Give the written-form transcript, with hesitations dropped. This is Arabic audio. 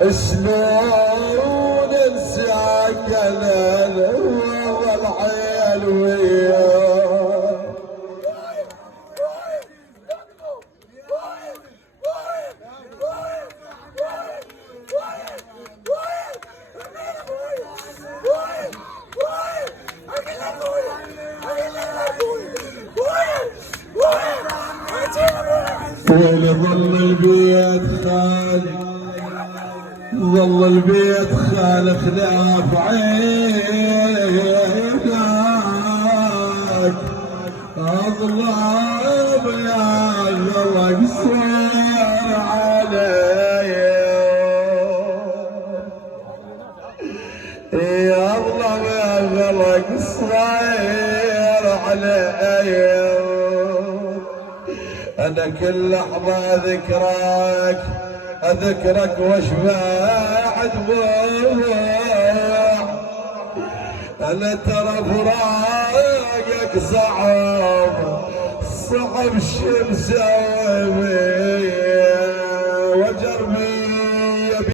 شلون انساك انا والعيال وياك ظل البيت خالي ظل البيت خالي خلاف عينك اظلم يا غلق صار علي يا اظلم يا غلق صار علي أنا كل لحظة أذكرك واشبع دموع أنا ترى فراقك صعب شو مسوي